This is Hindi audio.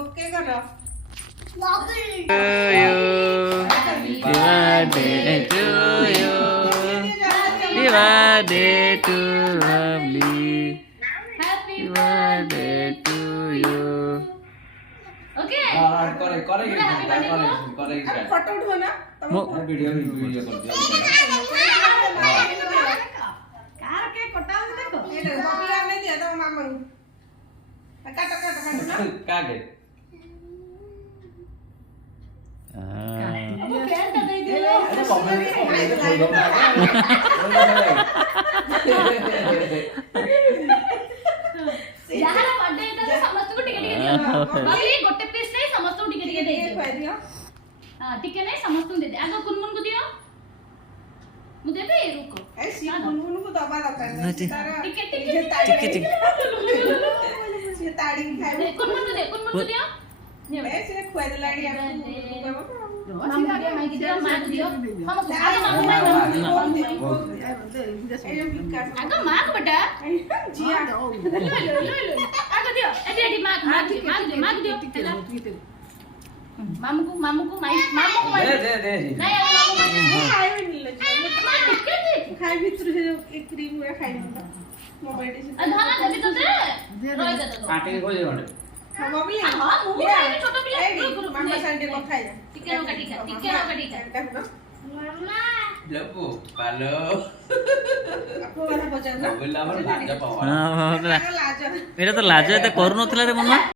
ओके करो Happy birthday to you. Happy birthday to lovely. Happy birthday to you. Okay करे फोटो उठो ना वीडियो कर दिया कार के कटाओ देखो ये देखो बबला ने दिया था मामा काटो काटो काटो ना काटे अब पेन तो दे दियो अरे बबले के खोल दो ना यार बर्थडे तो समस्त को टिके टिके दियो बबली गोटे पीस नहीं समस्त को टिके टिके दे ये दियो खुआ दियो हां टिके नहीं समस्त को दे दे आगो कुनमुन को दियो मु देबे रुको ए सी गुनगुन को दबा दरकार नहीं टिके टिके ये टिके टिके ये ताड़ी खाए कुनमुन को दियो मैं से खुआ दिलाड़ी आप मामा दियो माई दियो मां दियो हम आगे मामा आगे मां को बेटा जिया लो आगे दियो एडी मां दियो मामू को माई मामू को माई दे नहीं मामू को खाए भी नहीं ले मां टिके दे खाए भीतर से जो एक क्रीम हुआ खाए मोबाइल से धाना देबी तो दे रोई दे तो काटे को जे बड़े हां बबली हां मु खाई छोटो पिला मामा संडे को खाए चिकन का टिका मामा लपू पालो आपको वाला बजा ना बोला हमर लाज पावा हाँ लाज এটা তো লাজ এতে করুনଥିଲା রে মনমা